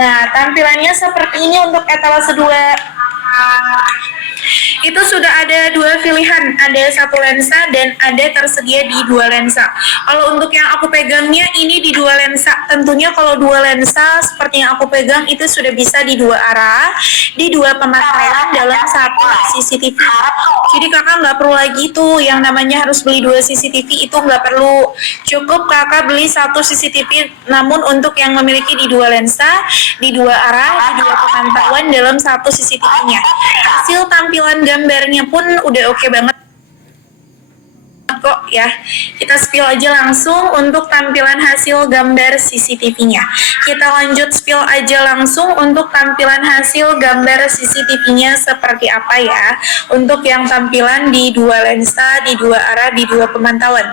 Nah, tampilannya seperti ini untuk etalase 2. Itu sudah ada dua pilihan, ada satu lensa dan ada tersedia di dua lensa. Kalau untuk yang aku pegangnya ini di dua lensa, tentunya kalau dua lensa seperti yang aku pegang itu sudah bisa di dua arah, di dua pemantauan dalam satu CCTV. Jadi kakak nggak perlu lagi tuh yang namanya harus beli dua CCTV, itu nggak perlu. Cukup kakak beli satu CCTV, namun untuk yang memiliki di dua lensa, di dua arah, di dua pemantauan dalam satu CCTV-nya. Hasil tampilan gambarnya pun udah oke banget kok ya. Kita spill aja langsung untuk tampilan hasil gambar CCTV-nya. Kita lanjut spill aja langsung untuk tampilan hasil gambar CCTV-nya seperti apa ya. Untuk yang tampilan di dua lensa, di dua arah, di dua pemantauan.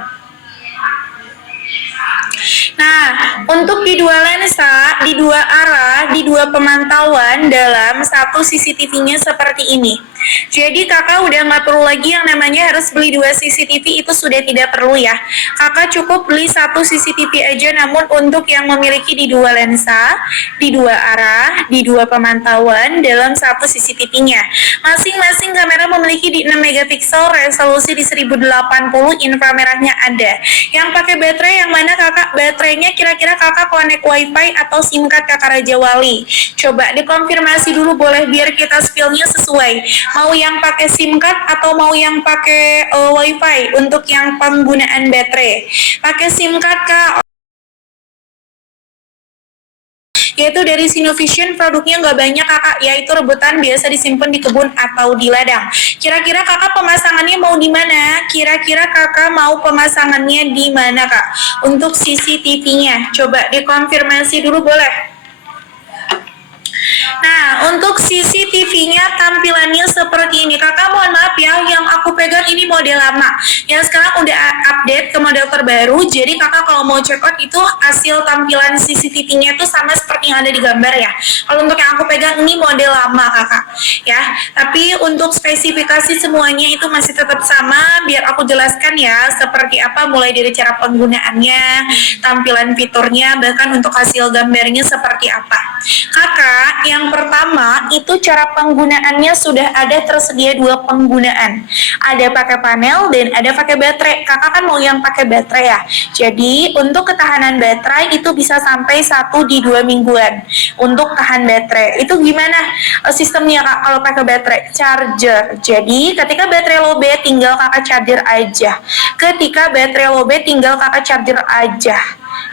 Nah, untuk di dua lensa, di dua arah, di dua pemantauan dalam satu CCTV-nya seperti ini. Jadi kakak udah nggak perlu lagi yang namanya harus beli dua CCTV, itu sudah tidak perlu ya. Kakak cukup beli satu CCTV aja, namun untuk yang memiliki di dua lensa, di dua arah, di dua pemantauan dalam satu CCTV-nya. Masing-masing kamera memiliki di 6 megapiksel, resolusi di 1080, inframerahnya ada. Yang pakai baterai yang mana kakak? Baterainya kira-kira kakak connect wifi atau SIM card kakak Raja Wali? Coba dikonfirmasi dulu boleh biar kita spillnya sesuai. Mau yang pakai SIM card atau mau yang pakai wifi untuk yang penggunaan baterai? Pakai SIM card kak. Yaitu dari Sinovision, produknya nggak banyak kakak, yaitu rebutan biasa disimpan di kebun atau di ladang. Kira-kira kakak pemasangannya mau di mana? Kira-kira kakak mau pemasangannya di mana kak? Untuk CCTV-nya, coba dikonfirmasi dulu boleh. Nah, untuk CCTV-nya tampilannya seperti ini. Kakak mohon maaf ya, yang aku pegang ini model lama. Yang sekarang udah update ke model terbaru. Jadi kakak kalau mau check out itu hasil tampilan CCTV-nya itu sama seperti yang ada di gambar ya. Kalau untuk yang aku pegang ini model lama kakak. Ya, tapi untuk spesifikasi semuanya itu masih tetap sama. Biar aku jelaskan ya, seperti apa mulai dari cara penggunaannya, tampilan fiturnya, bahkan untuk hasil gambarnya seperti apa. Kakak, yang pertama itu cara penggunaannya sudah ada tersedia dua penggunaan. Ada pakai panel dan ada pakai baterai. Kakak kan mau yang pakai baterai ya. Jadi untuk ketahanan baterai itu bisa sampai 1 di 2 mingguan. Untuk tahan baterai itu gimana sistemnya kak kalau pakai baterai? Charger. Jadi ketika baterai lowbat tinggal kakak charger aja. Ketika baterai lowbat tinggal kakak charger aja.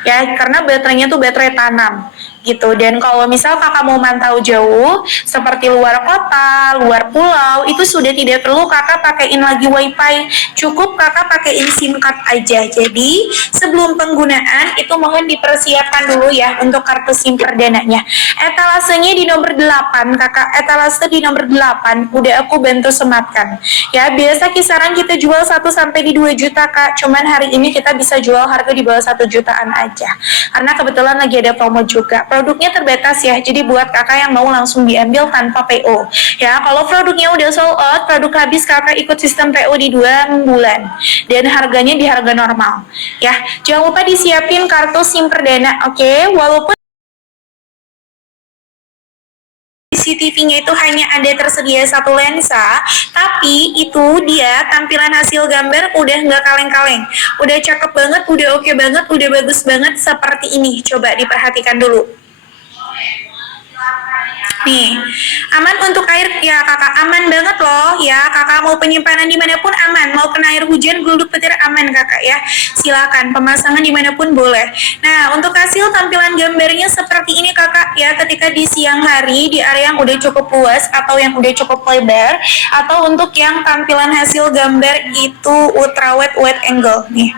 Ya, karena baterainya tuh baterai tanam gitu. Dan kalau misal kakak mau mantau jauh seperti luar kota, luar pulau, itu sudah tidak perlu kakak pakaiin lagi wifi, cukup kakak pakaiin SIM card aja. Jadi sebelum penggunaan itu mohon dipersiapkan dulu ya untuk kartu SIM perdananya. Etalasenya di nomor 8 kakak, etalase di nomor 8 udah aku bantu sematkan ya. Biasa kisaran kita jual 1 sampai di 2 juta kak, cuman hari ini kita bisa jual harga di bawah 1 jutaan aja karena kebetulan lagi ada promo juga. Produknya terbatas ya, jadi buat kakak yang mau langsung diambil tanpa PO ya. Kalau produknya udah sold out, produk habis, kakak ikut sistem PO di 2 bulan dan harganya di harga normal ya. Jangan lupa disiapin kartu SIM perdana, oke? Walaupun CCTV-nya itu hanya ada tersedia satu lensa, tapi itu dia tampilan hasil gambar udah nggak kaleng-kaleng, udah cakep banget, udah oke banget, udah bagus banget seperti ini. Coba diperhatikan dulu. Nih, aman untuk air ya kakak, aman banget loh ya. Kakak mau penyimpanan dimanapun aman, mau kena air hujan, geluduk petir aman kakak ya. Silakan pemasangan dimanapun boleh. Nah, untuk hasil tampilan gambarnya seperti ini kakak ya. Ketika di siang hari di area yang udah cukup luas atau yang udah cukup lebar, atau untuk yang tampilan hasil gambar itu ultra wide angle nih.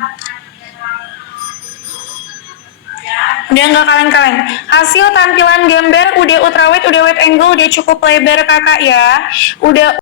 Udah nggak kaleng-kaleng. Hasil tampilan gambar udah ultra wide, udah wide angle, udah cukup lebar kakak ya. Udah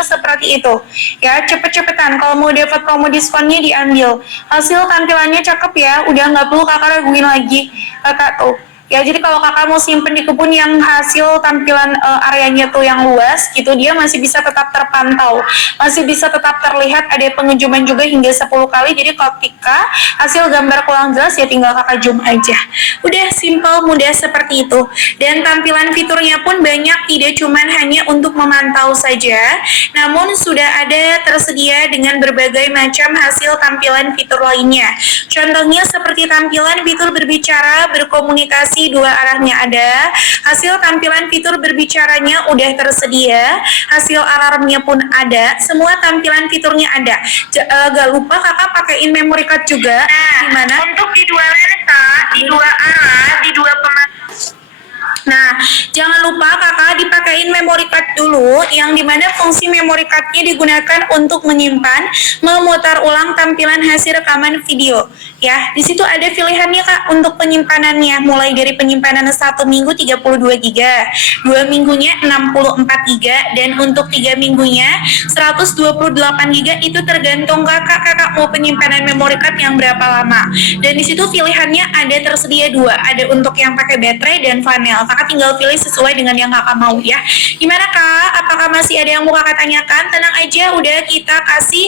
seperti itu ya. Cepet-cepetan kalau mau dapat promo diskonnya diambil. Hasil tampilannya cakep ya, udah nggak perlu kakak raguin lagi kakak tuh Ya, jadi kalau kakak mau simpen di kebun yang hasil tampilan areanya tuh yang luas gitu, dia masih bisa tetap terpantau, masih bisa tetap terlihat, ada pengejuman juga hingga 10 kali. Jadi ketika hasil gambar kurang jelas ya tinggal kakak zoom aja. Udah simple, mudah seperti itu. Dan tampilan fiturnya pun banyak, tidak cuman hanya untuk memantau saja, namun sudah ada tersedia dengan berbagai macam hasil tampilan fitur lainnya. Contohnya seperti tampilan fitur berbicara, berkomunikasi dua arahnya ada, hasil tampilan fitur berbicaranya udah tersedia, hasil alarmnya pun ada, semua tampilan fiturnya ada. Gak lupa kakak pakaiin memory card juga. Gimana? Untuk di dua lensa, di dua arah, di dua pemantau. Nah, jangan lupa kakak dipakein memory card dulu, yang dimana fungsi memory cardnya digunakan untuk menyimpan, memutar ulang tampilan hasil rekaman video. Ya, di situ ada pilihannya kak untuk penyimpanannya, mulai dari penyimpanan 1 minggu 32 GB, 2 minggunya 64 GB, dan untuk 3 minggunya 128 GB. Itu tergantung kakak mau penyimpanan memory card yang berapa lama. Dan di situ pilihannya ada tersedia dua, ada untuk yang pakai baterai dan panel. Kakak tinggal pilih sesuai dengan yang kakak mau ya. Gimana kak? Apakah masih ada yang mau kakak tanyakan? Tenang aja, udah kita kasih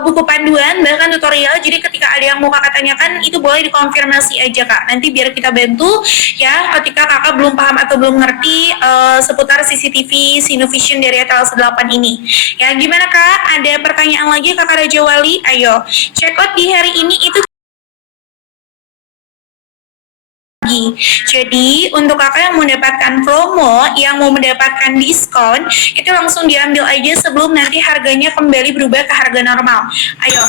buku panduan bahkan tutorial. Jadi ketika ada yang mau kakak tanyakan itu boleh dikonfirmasi aja kak. Nanti biar kita bantu ya ketika kakak belum paham atau belum ngerti seputar CCTV Cinevision dari Etalase 8 ini. Ya gimana kak? Ada pertanyaan lagi kakak Raja Wali? Ayo check out di hari ini itu. Jadi untuk kakak yang mendapatkan promo, yang mau mendapatkan diskon, itu langsung diambil aja sebelum nanti harganya kembali berubah ke harga normal. Ayo,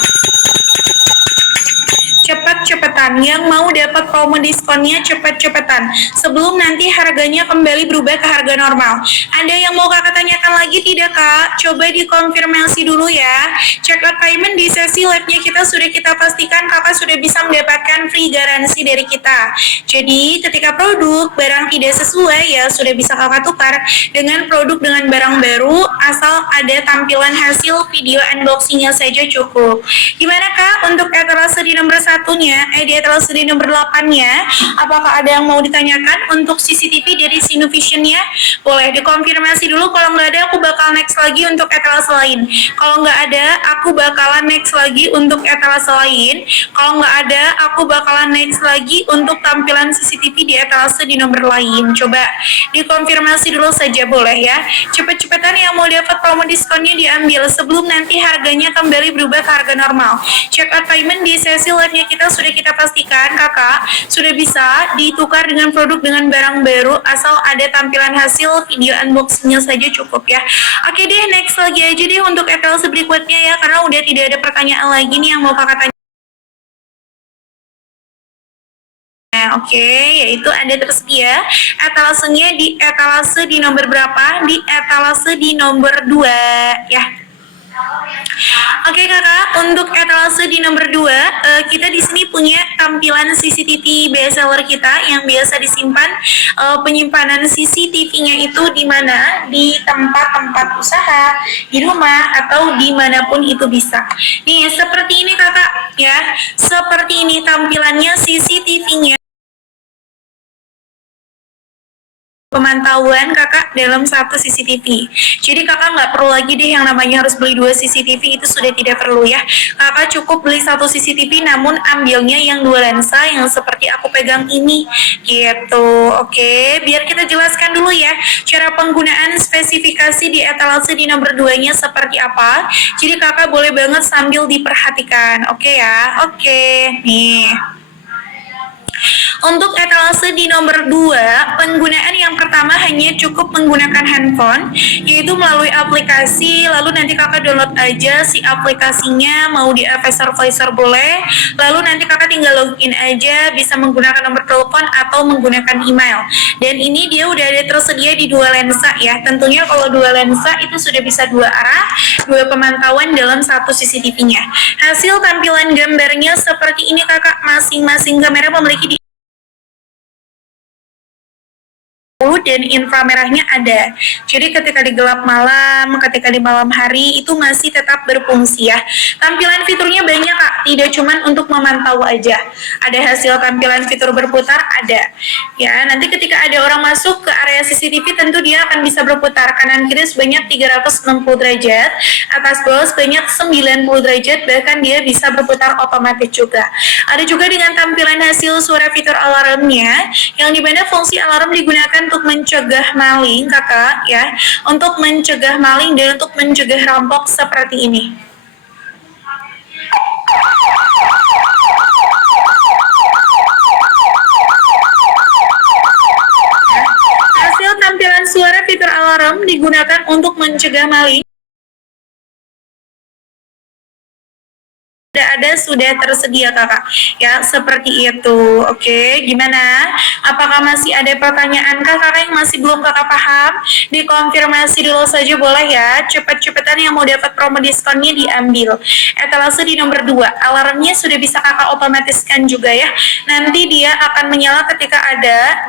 cepet-cepetan, yang mau dapat promo diskonnya cepet-cepetan sebelum nanti harganya kembali berubah ke harga normal. Ada yang mau kakak tanyakan lagi tidak kak? Coba dikonfirmasi dulu ya. Check out payment di sesi live-nya kita sudah kita pastikan kakak sudah bisa mendapatkan free garansi dari kita. Jadi ketika produk barang tidak sesuai ya sudah bisa kakak tukar dengan produk dengan barang baru, asal ada tampilan hasil video unboxingnya saja cukup. Gimana kak untuk etalase di nomor 1-nya, di etalase di nomor 8-nya, apakah ada yang mau ditanyakan untuk CCTV dari Cinevision-nya? Boleh dikonfirmasi dulu, kalau nggak ada aku bakal next lagi untuk etalase lain. Kalau nggak ada, aku bakalan next lagi untuk etalase lain. Kalau nggak ada, aku bakalan next lagi untuk tampilan CCTV di etalase di nomor lain. Coba dikonfirmasi dulu saja boleh ya. Cepet-cepetan yang mau dapat promo diskonnya diambil sebelum nanti harganya kembali berubah ke harga normal. Check out payment di sesi live-nya kita sudah kita pastikan kakak sudah bisa ditukar dengan produk dengan barang baru, asal ada tampilan hasil video unboxingnya saja cukup ya. Oke deh, next lagi aja deh untuk etalase berikutnya ya, karena udah tidak ada pertanyaan lagi nih yang mau kakak tanya. Oke, yaitu ada tersedia etalasenya di etalase di nomor berapa? Di etalase di nomor 2 ya. Oke kakak, untuk etalase di nomor 2, kita di sini punya tampilan CCTV bestseller kita yang biasa disimpan. Penyimpanan CCTV-nya itu di mana? Di tempat-tempat usaha, di rumah, atau dimanapun itu bisa. Nih, seperti ini kakak ya. Seperti ini tampilannya CCTV-nya. Pemantauan kakak dalam satu CCTV. Jadi kakak nggak perlu lagi deh yang namanya harus beli 2 CCTV, itu sudah tidak perlu ya. Kakak cukup beli 1 CCTV namun ambilnya yang 2 lensa yang seperti aku pegang ini gitu. Oke, biar kita jelaskan dulu ya cara penggunaan spesifikasi di etalase di nomor 2-nya seperti apa. Jadi kakak boleh banget sambil diperhatikan. Oke ya. Oke, nih. Untuk etalase di nomor 2, penggunaan yang pertama hanya cukup menggunakan handphone, yaitu melalui aplikasi, lalu nanti kakak download aja si aplikasinya, mau di Advisor boleh, lalu nanti kakak tinggal login aja, bisa menggunakan nomor telepon atau menggunakan email. Dan ini dia udah ada tersedia di 2 lensa ya, tentunya kalau 2 lensa itu sudah bisa 2 arah, 2 pemantauan dalam satu CCTV-nya. Hasil tampilan gambarnya seperti ini kakak, masing-masing kamera memiliki dan inframerahnya ada. Jadi ketika di gelap malam, ketika di malam hari itu masih tetap berfungsi ya. Tampilan fiturnya banyak Kak, tidak cuman untuk memantau aja. Ada hasil tampilan fitur berputar ada. Ya, nanti ketika ada orang masuk ke area CCTV tentu dia akan bisa berputar kanan kiri sebanyak 360 derajat, atas bawah sebanyak 90 derajat, bahkan dia bisa berputar otomatis juga. Ada juga dengan tampilan hasil suara fitur alarmnya, yang dimana fungsi alarm digunakan untuk mencegah maling kakak ya, untuk mencegah maling dan untuk mencegah rampok seperti ini. Hasil tampilan suara fitur alarm digunakan untuk mencegah maling sudah tersedia kakak ya, seperti itu. Oke, gimana, apakah masih ada pertanyaan kakak yang masih belum kakak paham? Dikonfirmasi dulu saja boleh ya, cepet-cepetan yang mau dapat promo diskonnya diambil. Etalase di nomor 2, alarmnya sudah bisa kakak otomatiskan juga ya, nanti dia akan menyala ketika ada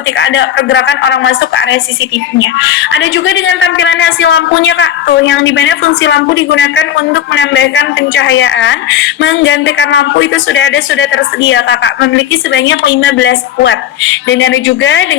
ketika ada pergerakan orang masuk ke area CCTV-nya. Ada juga dengan tampilan hasil lampunya kak, tuh yang dimana fungsi lampu digunakan untuk menambahkan pencahayaan, menggantikan lampu itu sudah tersedia kakak, memiliki sebanyak 15 watt, dan ada juga dengan